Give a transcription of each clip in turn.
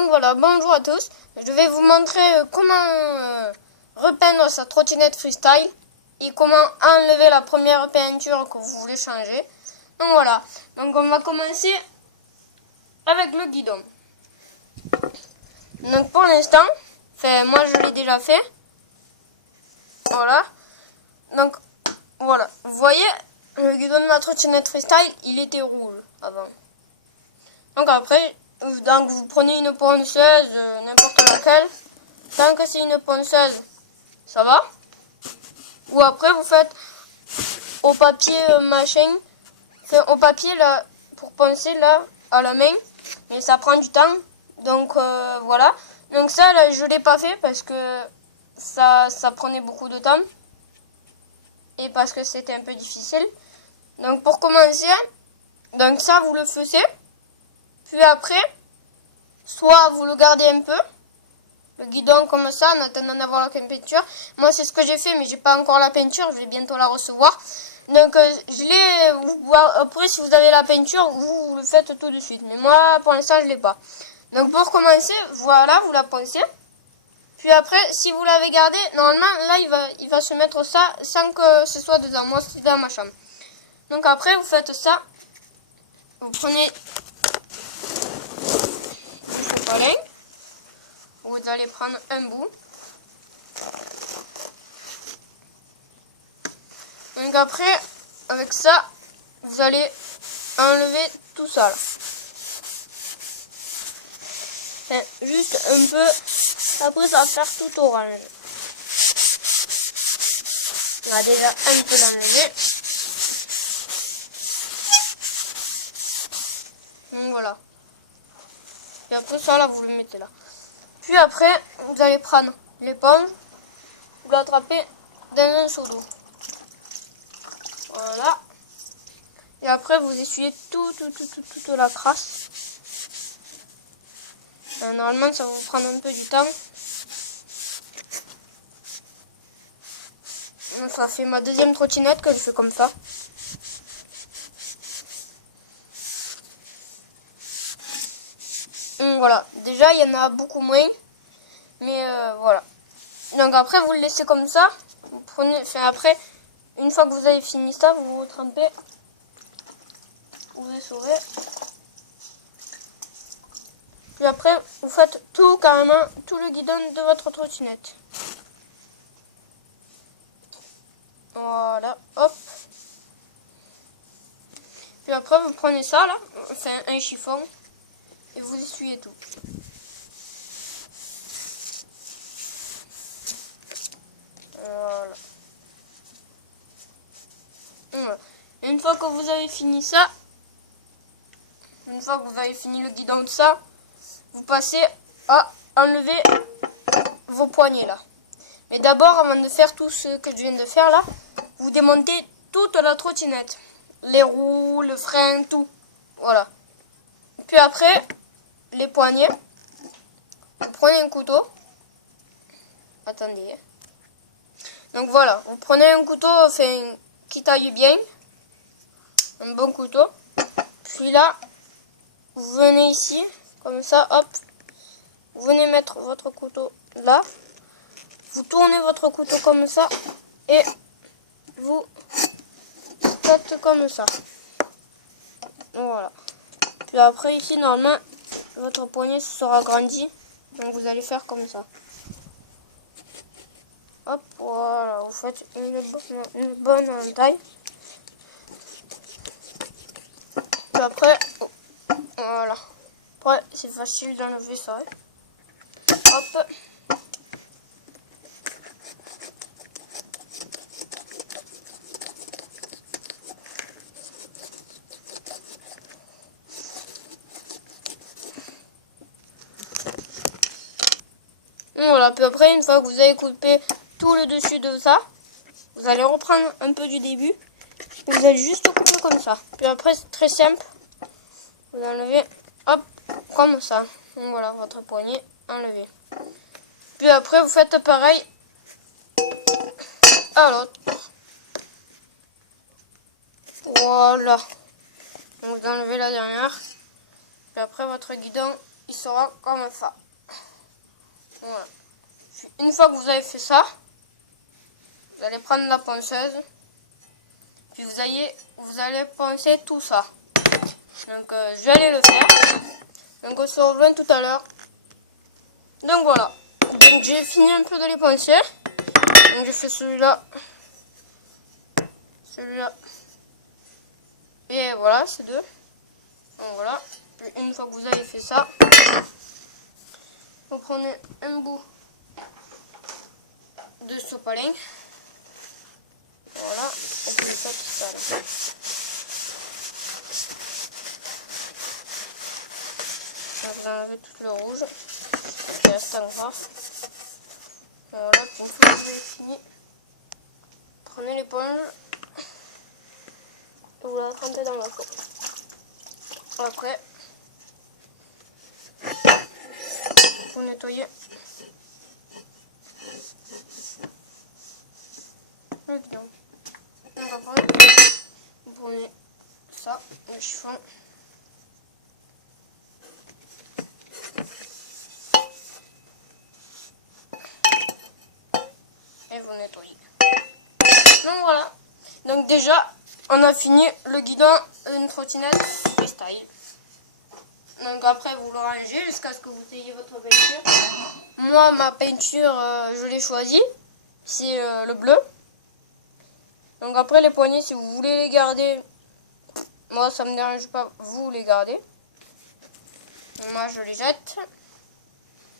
Donc voilà, bonjour à tous. Je vais vous montrer comment repeindre sa trottinette freestyle et comment enlever la première peinture que vous voulez changer. Donc voilà, donc on va commencer avec le guidon. Donc pour l'instant, moi je l'ai déjà fait. Voilà. Donc voilà, vous voyez, le guidon de ma trottinette freestyle, il était rouge avant. Donc après, vous prenez une ponceuse, n'importe laquelle. Tant que c'est une ponceuse, ça va. Ou après vous faites au papier machin, au papier là, pour poncer là, à la main. Mais ça prend du temps. Donc voilà. Donc ça là, je l'ai pas fait parce que ça prenait beaucoup de temps. Et parce que c'était un peu difficile. Donc pour commencer, donc ça vous le faisiez. Puis après, soit vous le gardez un peu, le guidon comme ça, en attendant d'avoir la peinture. Moi c'est ce que j'ai fait, mais j'ai pas encore la peinture, je vais bientôt la recevoir. Donc après si vous avez la peinture, vous le faites tout de suite. Mais moi pour l'instant je l'ai pas. Donc pour commencer, voilà, vous la poncez. Puis après, si vous l'avez gardé, normalement là il va se mettre ça sans que ce soit dedans. Moi c'est dans ma chambre. Donc après vous faites ça. Vous prenez le chapelin. Vous allez prendre un bout. Donc après, avec ça, vous allez enlever tout ça là. Enfin, juste un peu. Après, ça va faire tout orange. On va déjà un peu l'enlever. Donc voilà. Et après ça là, vous le mettez là. Puis après, vous allez prendre l'éponge, vous l'attrapez dans un seau d'eau. Voilà. Et après, vous essuyez toute la crasse. Normalement, ça va vous prendre un peu du temps. Ça fait ma deuxième trottinette que je fais comme ça. Voilà. Déjà, il y en a beaucoup moins. Mais voilà. Donc après, vous le laissez comme ça. Vous prenez, après, une fois que vous avez fini ça, vous vous trempez. Vous essorez. Puis après, vous faites tout, carrément, tout le guidon de votre trottinette. Voilà, hop. Puis après, vous prenez ça, là, enfin un chiffon, et vous essuyez tout. Voilà. Voilà. Une fois que vous avez fini ça, une fois que vous avez fini le guidon de ça, vous passez à enlever vos poignées là. Mais d'abord, avant de faire tout ce que je viens de faire là, vous démontez toute la trottinette. Les roues, le frein, tout. Voilà. Puis après, les poignées. Vous prenez un couteau. Attendez. Donc voilà, vous prenez un couteau qui taille bien. Un bon couteau. Puis là, vous venez ici, comme ça, hop. Vous venez mettre votre couteau là. Vous tournez votre couteau comme ça. Et vous faites comme ça. Voilà. Puis après, ici, normalement, votre poignet sera agrandi. Donc vous allez faire comme ça. Hop, voilà. Vous faites une bonne taille. Puis après, voilà. Après, c'est facile d'enlever ça. Hop. Voilà, puis après, une fois que vous avez coupé tout le dessus de ça, vous allez reprendre un peu du début. Et vous allez juste couper comme ça. Puis après, c'est très simple. Vous enlevez, hop, comme ça. Donc voilà, votre poignet enlevé. Puis après, vous faites pareil à l'autre. Voilà. Donc vous enlevez la dernière. Puis après, votre guidon, il sera comme ça. Voilà. Puis, une fois que vous avez fait ça, vous allez prendre la ponceuse. Puis vous allez poncer tout ça. Donc je vais aller le faire. Donc on se rejoint tout à l'heure. Donc voilà. Donc j'ai fini un peu de les poncer. Donc j'ai fait celui-là. Celui-là. Et voilà, c'est deux. Donc voilà. Puis une fois que vous avez fait ça, vous prenez un bout de sopalin. Voilà. Et puis ça tout ça là. Je vais enlever tout le rouge. Il reste encore. Voilà, puis une fois que vous avez fini, prenez l'éponge et vous la trempez dans la peau. Après, vous nettoyez le guidon. Donc après, vous prenez ça, le chiffon. Et vous nettoyez. Donc voilà. Donc déjà, on a fini le guidon d'une trottinette freestyle. Donc après, vous le rangez jusqu'à ce que vous ayez votre peinture. Moi, ma peinture, je l'ai choisie. C'est le bleu. Donc après, les poignées, si vous voulez les garder, moi, ça me dérange pas, vous les gardez. Moi, je les jette.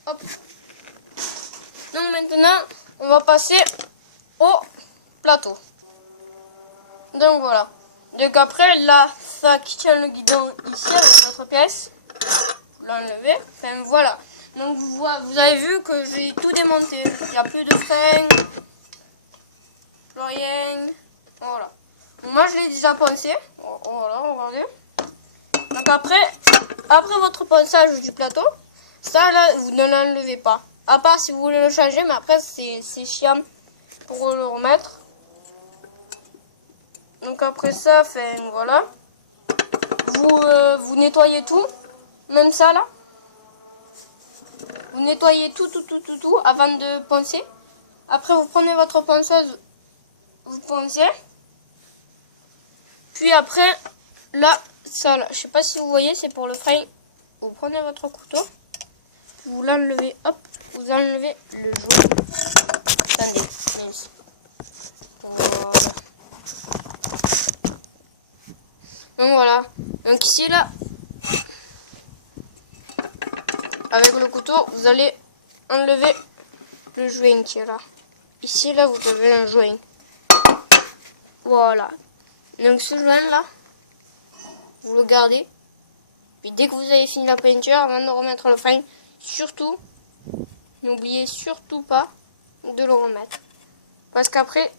Hop. Donc maintenant, on va passer au plateau. Donc voilà. Donc après, là, ça qui tient le guidon ici avec notre pièce, vous l'enlevez. Enfin voilà. Donc vous avez vu que j'ai tout démonté. Il n'y a plus de frein, plus rien. Voilà. Donc moi, je l'ai déjà poncé. Voilà, regardez. Donc après votre ponçage du plateau, ça là, vous ne l'enlevez pas. À part si vous voulez le changer, mais après c'est chiant pour le remettre. Donc après ça, voilà. Vous nettoyez tout, même ça là. Vous nettoyez tout avant de poncer. Après vous prenez votre ponceuse, vous poncez. Puis après, là, ça là, je sais pas si vous voyez, c'est pour le frein. Vous prenez votre couteau, vous l'enlevez, hop, vous enlevez le jaune. Attendez, mince. Voilà. Donc voilà. Donc ici là, avec le couteau, vous allez enlever le joint qui est là. Ici là, vous avez un joint. Voilà. Donc ce joint là, vous le gardez. Puis dès que vous avez fini la peinture, avant de remettre le frein, surtout, n'oubliez surtout pas de le remettre. Parce qu'après,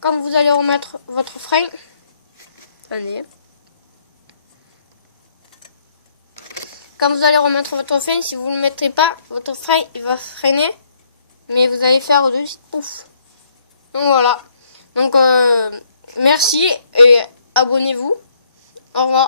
quand vous allez remettre votre frein, attendez. Quand vous allez remettre votre frein, si vous ne le mettez pas, votre frein il va freiner, mais vous allez faire de pouf. Donc voilà. Donc merci et abonnez-vous. Au revoir.